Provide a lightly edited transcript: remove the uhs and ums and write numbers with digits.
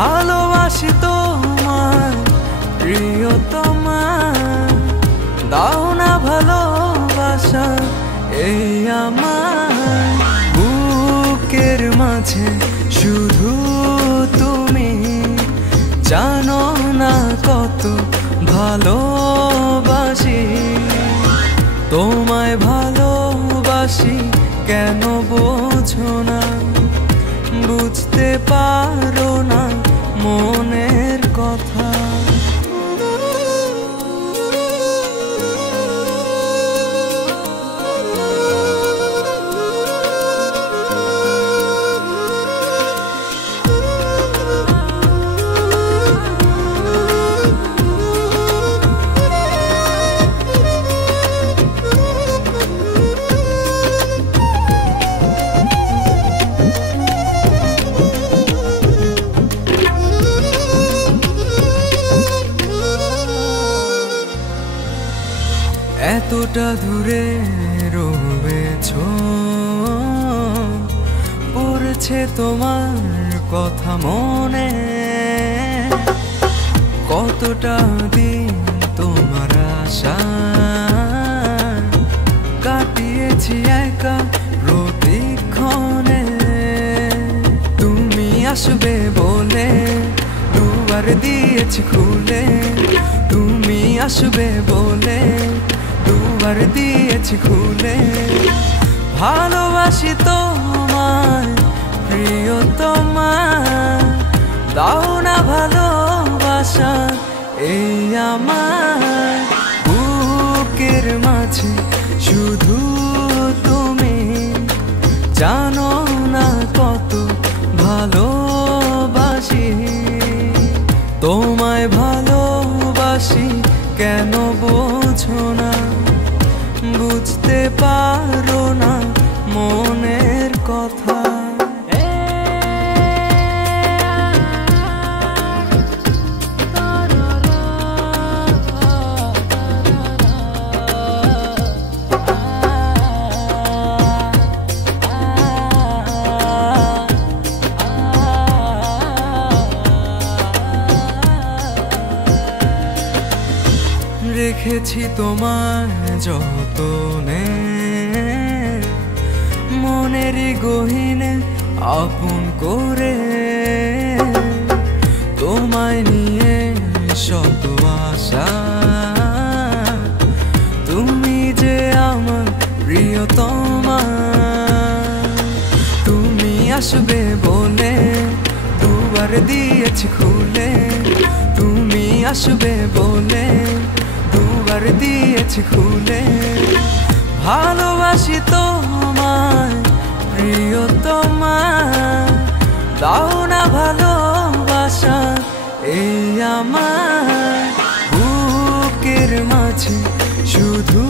ভালোবাসি তোমায় প্রিয়তমা, দাও না ভালোবাসা এই আমার বুকের মাঝে শুধু তুমি, জানো না কত ভালোবাসি তোমায়, ভালোবাসি কেন বোঝো না, বুঝতে পারো না মনের কথা। এতটা দূরে রয়েছো, পড়ছে তোমার কথা মনে, কতটা দিন তোমার আশা কাটিয়েছি একা প্রতিক্ষণে। তুমি আসবে বলে দুয়ার দিয়েছি খুলে, তুমি আসবে বলে দুয়ার দিয়েছি খুলে, ভালোবাসি তোমায় প্রিয়তমা, দাও না ভালোবাসা এই আমার বুকের মাঝে শুধু তুমি, জানো না কত ভালোবাসি তোমায়, ভালোবাসি কেন বোঝো না, বুঝতে পারো না মনের কথা। রেখেছি তোমার যতনে, মনেরই গহীনে আপন করে, তোমায় নিয়ে শত আশা, তুমি যে আমার প্রিয়তমা, তুমি আসবে বলে দুয়ার দিয়েছি খুলে, তুমি আসবে বলে দুয়ার দিয়েছি খুলে, ভালোবাসি তোমায় প্রিয়তমা, দাও না ভালোবাসা এই আমার বুকের মাঝে শুধু